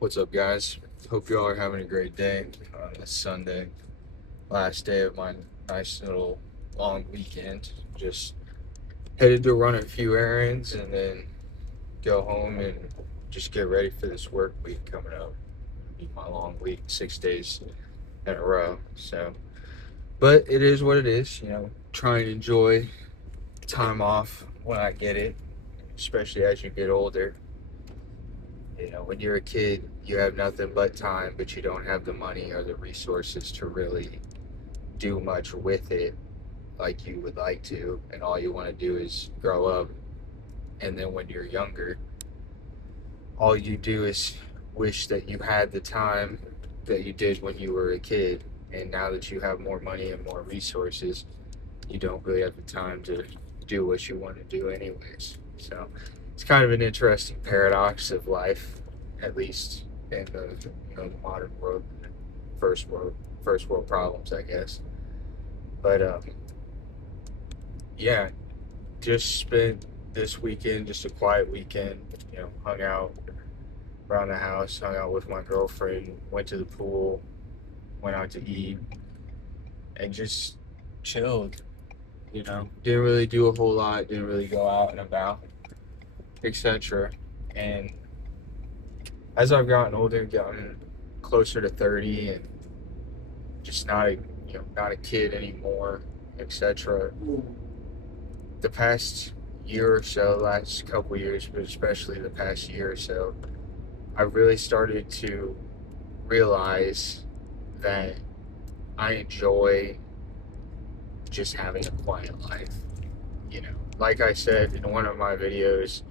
What's up, guys? Hope you all are having a great day on this Sunday, last day of my nice little long weekend. Just headed to run a few errands and then go home and just get ready for this work week coming up. It'll be my long week, 6 days in a row. But it is what it is. Try and enjoy time off when I get it, especially as you get older. When you're a kid, you have nothing but time, but you don't have the money or the resources to really do much with it like you would like to. And all you want to do is grow up. And then when you're younger, all you do is wish that you had the time that you did when you were a kid. And now that you have more money and more resources, you don't really have the time to do what you want to do, anyways. So it's kind of an interesting paradox of life, at least in the modern world, first world problems, I guess. But yeah, just spent this weekend, just a quiet weekend. Hung out around the house, hung out with my girlfriend, went to the pool, went out to eat, and just chilled. Didn't really do a whole lot, didn't really go out and about, etc. And as I've gotten older, gotten closer to 30, and just not a kid anymore, etc. The past year or so, last couple years, but especially the past year or so, I really started to realize that I enjoy just having a quiet life. Like I said in one of my videos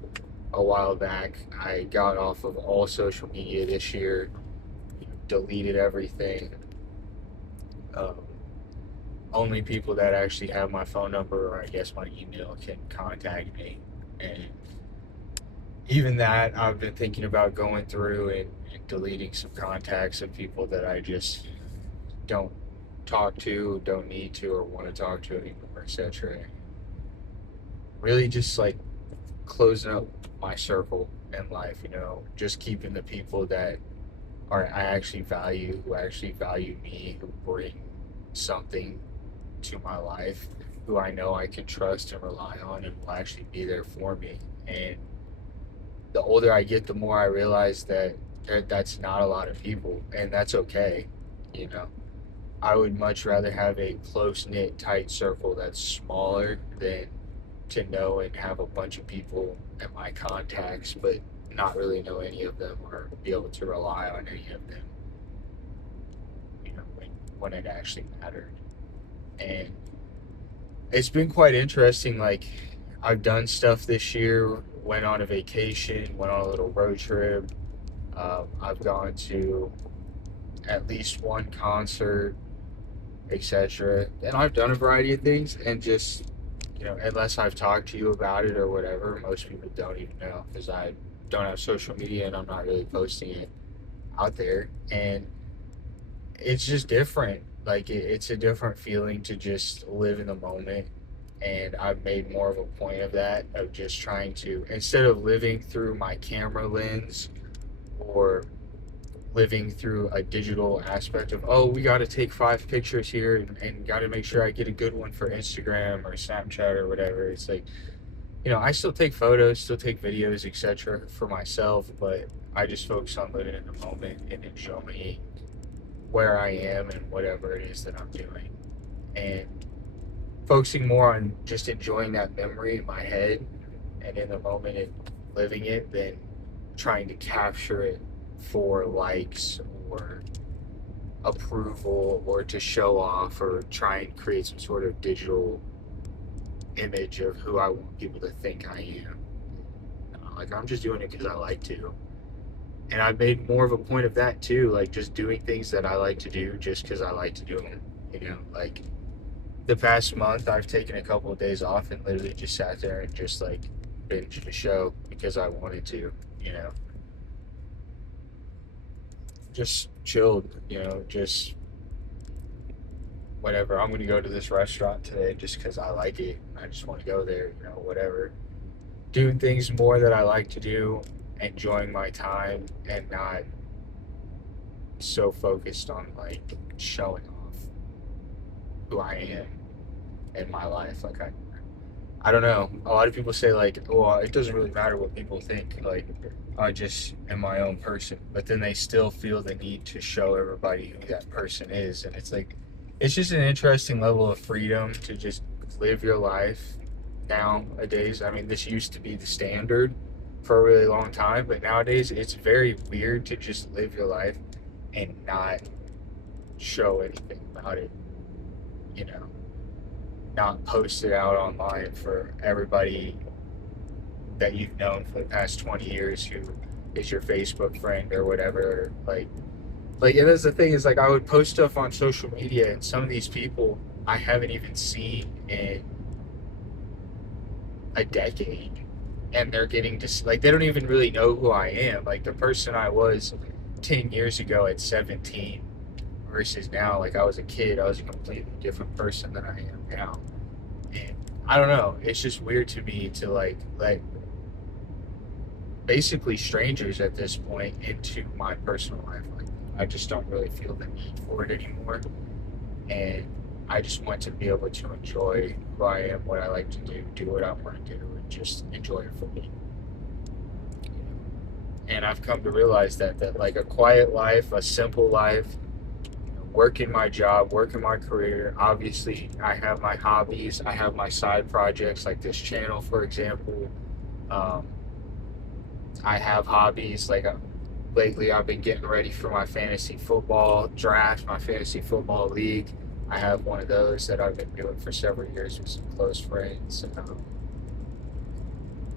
a while back, I got off of all social media this year, deleted everything. Um, Only people that actually have my phone number or I guess my email can contact me. And even that, I've been thinking about going through and deleting some contacts of people that I just don't talk to, don't need to, or want to talk to anymore, etc. Really just like closing up my circle in life, just keeping the people that I actually value, who actually value me, who bring something to my life, who I know I can trust and rely on and will actually be there for me. And the older I get, the more I realize that that's not a lot of people, and that's okay. You know, I would much rather have a close knit, tight circle that's smaller than to know and have a bunch of people at my contacts, but not really know any of them or be able to rely on any of them. When it actually mattered, and it's been quite interesting. Like, I've done stuff this year. Went on a vacation. Went on a little road trip. I've gone to at least one concert, etc. And I've done a variety of things, and just unless I've talked to you about it or whatever, most people don't even know because I don't have social media and I'm not really posting it out there. And it's just different. Like, it's a different feeling to just live in the moment. And I've made more of a point of that, of just trying to, instead of living through my camera lens or living through a digital aspect of, oh, we got to take 5 pictures here and got to make sure I get a good one for Instagram or Snapchat or whatever. It's like, I still take photos, still take videos, etc. for myself, but I just focus on living in the moment and enjoying where I am and whatever it is that I'm doing. And focusing more on just enjoying that memory in my head and in the moment and living it than trying to capture it for likes or approval or to show off or try and create some sort of digital image of who I want people to think I am. Like, I'm just doing it because I like to. And I've made more of a point of that too, like just doing things that I like to do just because I like to do them. Like the past month, I've taken a couple of days off and literally just sat there and just like binged a show because I wanted to. You know, just chilled. Just whatever. I'm gonna go to this restaurant today just because I like it. I just want to go there. Whatever. Doing things more that I like to do, enjoying my time, and not so focused on like showing off who I am in my life. Like I don't know. A lot of people say like, well, it doesn't really matter what people think. Like, I just am my own person. But then they still feel the need to show everybody who that person is, and it's like, it's just an interesting level of freedom to just live your life nowadays. I mean, this used to be the standard for a really long time, but nowadays it's very weird to just live your life and not show anything about it. You know, not post it out online for everybody that you've known for the past 20 years who is your Facebook friend or whatever. And that's the thing is like I would post stuff on social media and some of these people I haven't even seen in a decade, and they're getting to like they don't even really know who I am. Like the person I was 10 years ago at 17 versus now, like I was a kid, I was a completely different person than I am now. And I don't know, it's just weird to me to like let basically strangers at this point into my personal life. Like I just don't really feel the need for it anymore. And I just want to be able to enjoy who I am, what I like to do what I want to do, and just enjoy it for me. And I've come to realize that like a quiet life, a simple life, working my job, working my career. Obviously, I have my hobbies, I have my side projects like this channel, for example. Um, I have hobbies like lately I've been getting ready for my fantasy football draft, my fantasy football league. I have one of those that I've been doing for several years with some close friends.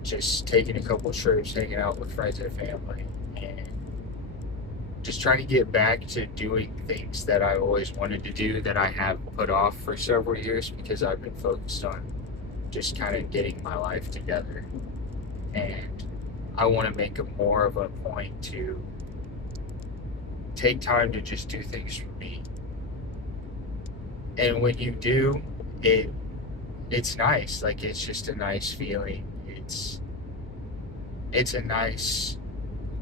Just taking a couple of trips, hanging out with friends and family, and just trying to get back to doing things that I always wanted to do that I have put off for several years because I've been focused on just kind of getting my life together. And I want to make it more of a point to take time to just do things for me. And when you do, it's nice. Like it's just a nice feeling. It's a nice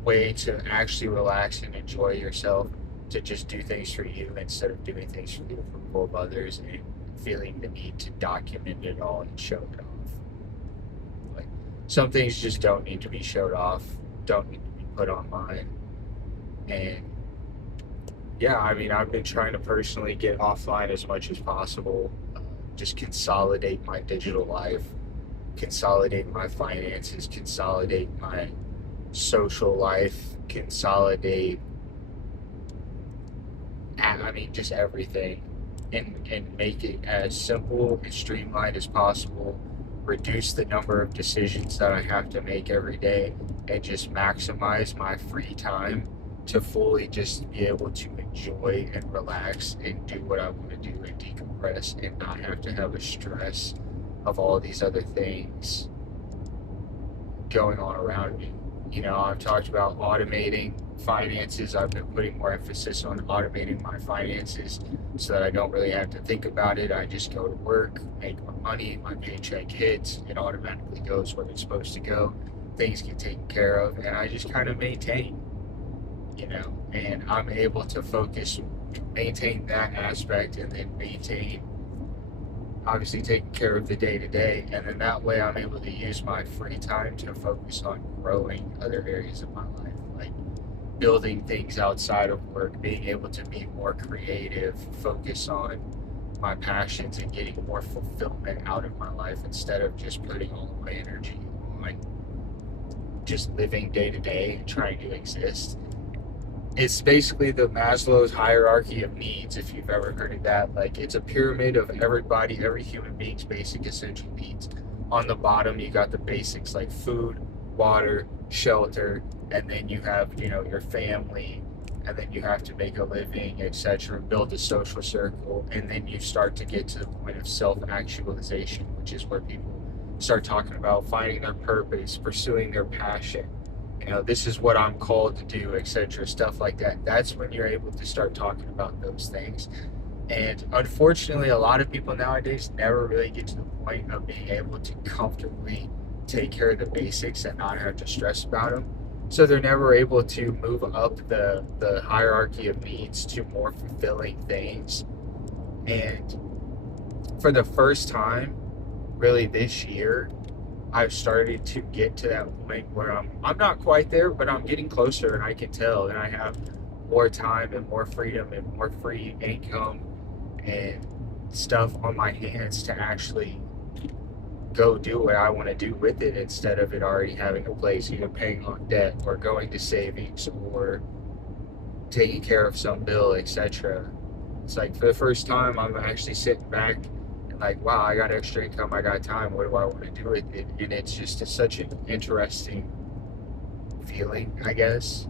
way to actually relax and enjoy yourself, to just do things for you instead of doing things for the approval of others and feeling the need to document it all and show it off. Like some things just don't need to be showed off, don't need to be put online. And yeah, I mean, I've been trying to personally get offline as much as possible, just consolidate my digital life, consolidate my finances, consolidate my social life, consolidate, I mean, just everything, and make it as simple and streamlined as possible, reduce the number of decisions that I have to make every day, and just maximize my free time to fully just be able to enjoy and relax and do what I want to do and decompress and not have to have a stress of all these other things going on around me. You know, I've talked about automating finances. I've been putting more emphasis on automating my finances so that I don't really have to think about it. I just go to work, make my money, my paycheck hits, it automatically goes where it's supposed to go. Things get taken care of, and I just kind of maintain, and I'm able to focus, maintain that aspect, and then maintain, obviously, taking care of the day to day. And then that way I'm able to use my free time to focus on growing other areas of my life, like building things outside of work, being able to be more creative, focus on my passions and getting more fulfillment out of my life instead of just putting all of my energy on just living day to day and trying to exist. It's basically the Maslow's hierarchy of needs, if you've ever heard of that. Like, it's a pyramid of every human being's basic essential needs. On the bottom, you got the basics like food, water, shelter, and then you have, your family, and then you have to make a living, etc., build a social circle, and then you start to get to the point of self-actualization, which is where people start talking about finding their purpose, pursuing their passion. This is what I'm called to do, etc., stuff like that. That's when you're able to start talking about those things. And unfortunately, a lot of people nowadays never really get to the point of being able to comfortably take care of the basics and not have to stress about them. So they're never able to move up the hierarchy of needs to more fulfilling things. And for the first time, really this year, I've started to get to that point where I'm not quite there, but I'm getting closer, and I can tell, and I have more time and more freedom and more free income and stuff on my hands to actually go do what I want to do with it, instead of it already having a place, either paying on debt or going to savings or taking care of some bill, etc. It's like for the first time, I'm actually sitting back and like, wow, I got extra income, I got time. What do I want to do with it? And it's such an interesting feeling, I guess.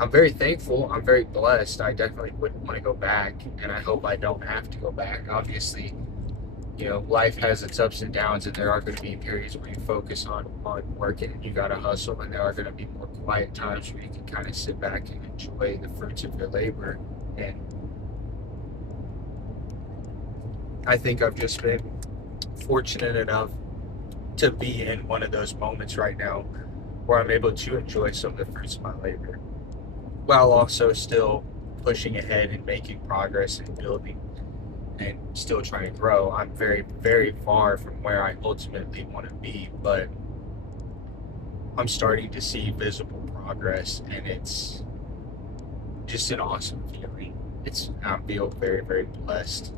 I'm very thankful. I'm very blessed. I definitely wouldn't want to go back, and I hope I don't have to go back. Obviously, life has its ups and downs, and there are going to be periods where you focus on working and you got to hustle, and there are going to be more quiet times where you can kind of sit back and enjoy the fruits of your labor. And I think I've just been fortunate enough to be in one of those moments right now where I'm able to enjoy some of the fruits of my labor while also still pushing ahead and making progress and building and still trying to grow. I'm very, very far from where I ultimately want to be, but I'm starting to see visible progress, and it's just an awesome feeling. I feel very, very blessed,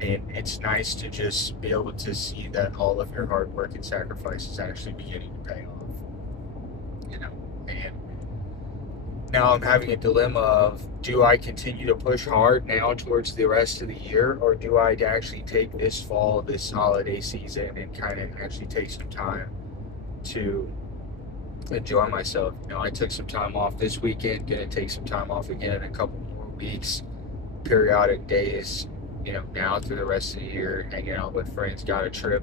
and it's nice to just be able to see that all of your hard work and sacrifice is actually beginning to pay off. And now I'm having a dilemma of, do I continue to push hard now towards the rest of the year, or do I actually take this fall, this holiday season, and kind of actually take some time to enjoy myself? I took some time off this weekend, gonna take some time off again in a couple more weeks, periodic days, now through the rest of the year, hanging out with friends. Got a trip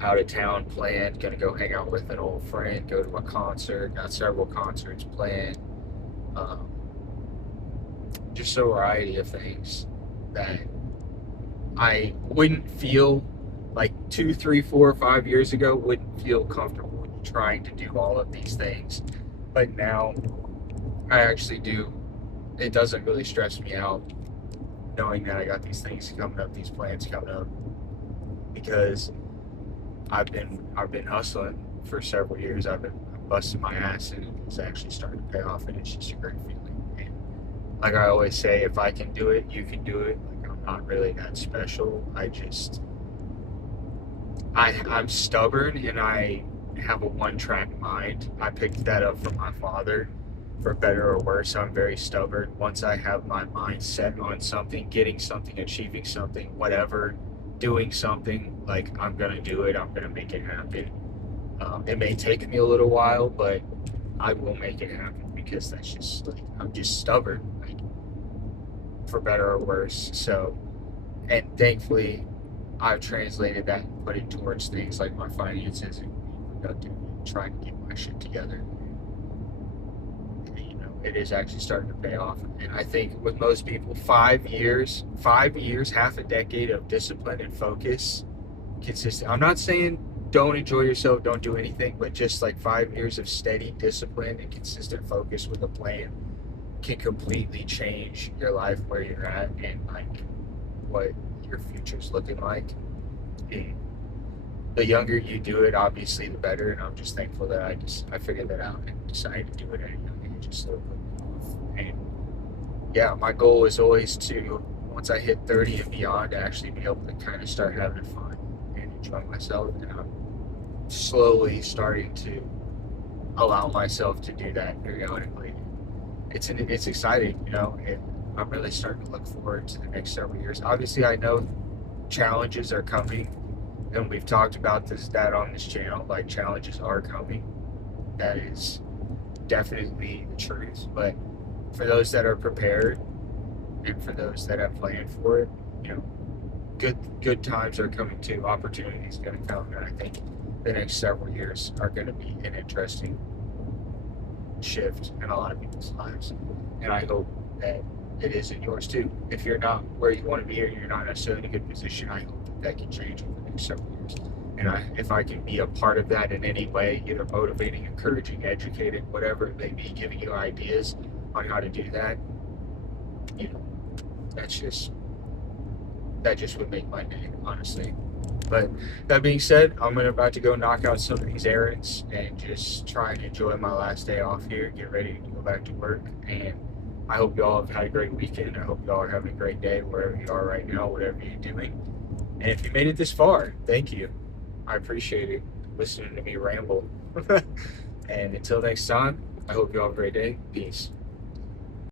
out of town planned, gonna go hang out with an old friend, go to a concert, got several concerts planned. Just a variety of things that I wouldn't feel like 2, 3, 4, 5 years ago, wouldn't feel comfortable trying to do all of these things. But now I actually do. It doesn't really stress me out knowing that I got these things coming up, these plans coming up, because I've been hustling for several years. I've been busting my ass, and it's actually starting to pay off, and it's just a great feeling. And like I always say, if I can do it, you can do it. Like, I'm not really that special. I'm stubborn, and I have a one-track mind. I picked that up from my father. For better or worse, I'm very stubborn. Once I have my mind set on something, getting something, achieving something, whatever, doing something, like, I'm gonna do it. I'm gonna make it happen. It may take me a little while, but I will make it happen, because that's just like, I'm just stubborn, like, for better or worse. So, and thankfully, I've translated that and put it towards things like my finances and being productive and trying to get my shit together. It is actually starting to pay off. And I think with most people, 5 years, half a decade of discipline and focus, consistent. I'm not saying don't enjoy yourself, don't do anything, but just like 5 years of steady discipline and consistent focus with a plan can completely change your life, where you're at, and like what your future's looking like. And the younger you do it, obviously, the better. And I'm just thankful that I figured that out and decided to do it at a young age, just so and yeah, my goal is always to, once I hit 30 and beyond, to actually be able to kind of start having fun and enjoy myself. And I'm slowly starting to allow myself to do that periodically. It's exciting, and I'm really starting to look forward to the next several years. Obviously, I know challenges are coming, and we've talked about that on this channel. Like, challenges are coming. That is definitely the truth. But for those that are prepared, and for those that have planned for it, good times are coming too. Opportunities are going to come, and I think the next several years are going to be an interesting shift in a lot of people's lives. And I hope that it is in yours too. If you're not where you want to be, or you're not necessarily in a good position, I hope that can change over the next several years. And if I can be a part of that in any way, either motivating, encouraging, educating, whatever it may be, giving you ideas on how to do that, you know, that's just that just would make my day, honestly. But that being said, about to go knock out some of these errands and just try and enjoy my last day off here, get ready to go back to work. And I hope you all have had a great weekend. I hope you all are having a great day wherever you are right now, whatever you're doing. And if you made it this far, thank you. I appreciate it listening to me ramble. And until next time, I hope you all have a great day. Peace.